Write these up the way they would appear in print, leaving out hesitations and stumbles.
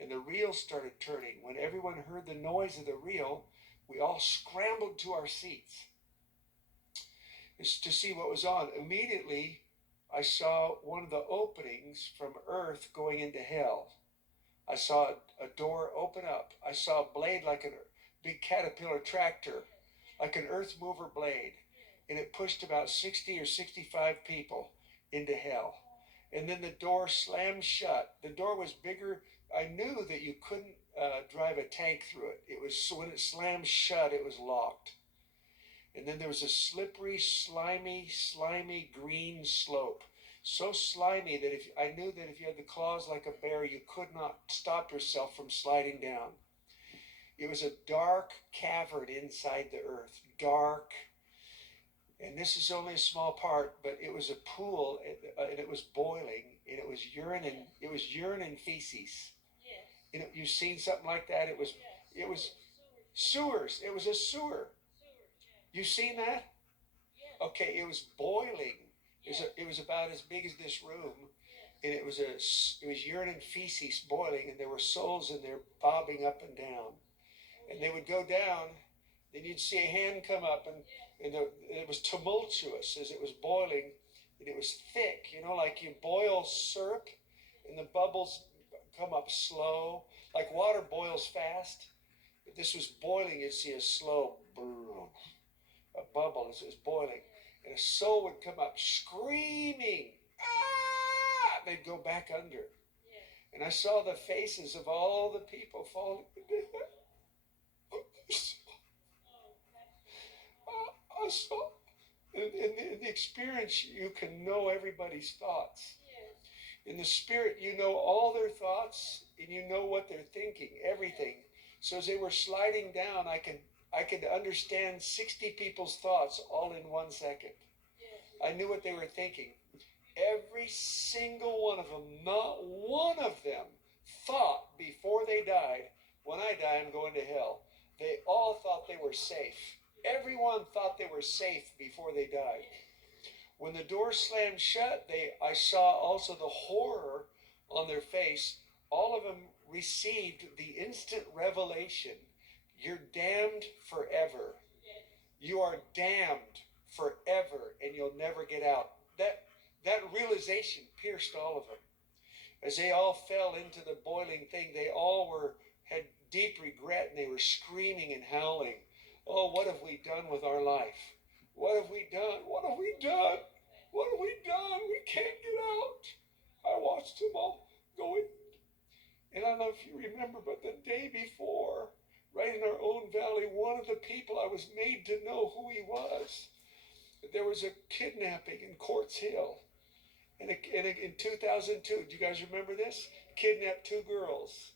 and the reel started turning. When everyone heard the noise of the reel, we all scrambled to our seats to see what was on. Immediately, I saw one of the openings from earth going into hell. I saw a door open up. I saw a blade like a big caterpillar tractor, like an earth mover blade, and it pushed about 60 or 65 people into hell. And then the door slammed shut. The door was bigger. I knew that you couldn't drive a tank through it. It was, so when it slammed shut, it was locked. And then there was a slippery, slimy green slope. So slimy that if I knew that if you had the claws like a bear, you could not stop yourself from sliding down. It was a dark cavern inside the earth, dark. And this is only a small part, but it was a pool, and it was boiling, and it was urine and feces. You know, you've seen something like that? It was sewers. It was a sewer. You've seen that? Okay, it was boiling. It was about as big as this room, and it was urine and feces boiling, and there were souls in there bobbing up and down, and they would go down. Then you'd see a hand come up, and it was tumultuous as it was boiling, and it was thick. You know, like you boil syrup, and the bubbles come up slow, like water boils fast. But this was boiling. You'd see a slow boom, a bubble as it was boiling, and a soul would come up screaming, ah! They'd go back under. And I saw the faces of all the people falling. I saw, in the experience, you can know everybody's thoughts. In the spirit, you know all their thoughts, and you know what they're thinking, everything. So as they were sliding down, I could understand 60 people's thoughts all in 1 second. I knew what they were thinking. Every single one of them, not one of them thought before they died, when I die, I'm going to hell. They all thought they were safe. Everyone thought they were safe before they died. When the door slammed shut, I saw also the horror on their face. All of them received the instant revelation. You're damned forever. You are damned forever, and you'll never get out. That realization pierced all of them. As they all fell into the boiling thing, they all had deep regret, and they were screaming and howling. Oh, what have we done with our life? What have we done? What have we done? What have we done? We can't get out. I watched them all going. And I don't know if you remember, but the day before, right in our own valley, one of the people, I was made to know who he was. There was a kidnapping in Quartz Hill. And in 2002, do you guys remember this? Kidnapped 2 girls.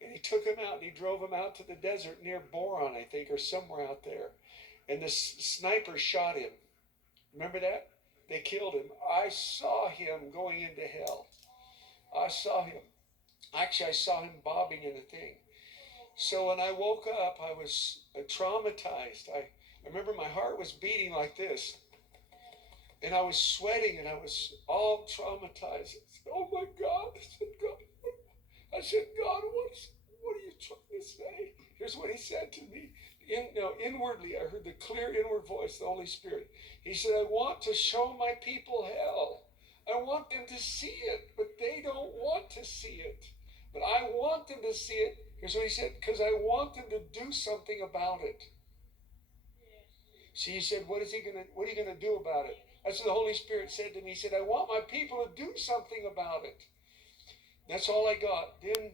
And he took them out, and he drove them out to the desert near Boron, I think, or somewhere out there. And the sniper shot him. Remember that? They killed him. I saw him going into hell. I saw him. Actually, I saw him bobbing in a thing. So when I woke up, I was traumatized. I remember my heart was beating like this. And I was sweating, and I was all traumatized. I said, oh my God. I said, God, what are you trying to say? Here's what he said to me. Inwardly, I heard the clear inward voice, the Holy Spirit. He said, I want to show my people hell. I want them to see it, but they don't want to see it. But I want them to see it. Here's what he said, because I want them to do something about it. See, he said, what are you gonna do about it? That's what the Holy Spirit said to me. He said, I want my people to do something about it. That's all I got. Then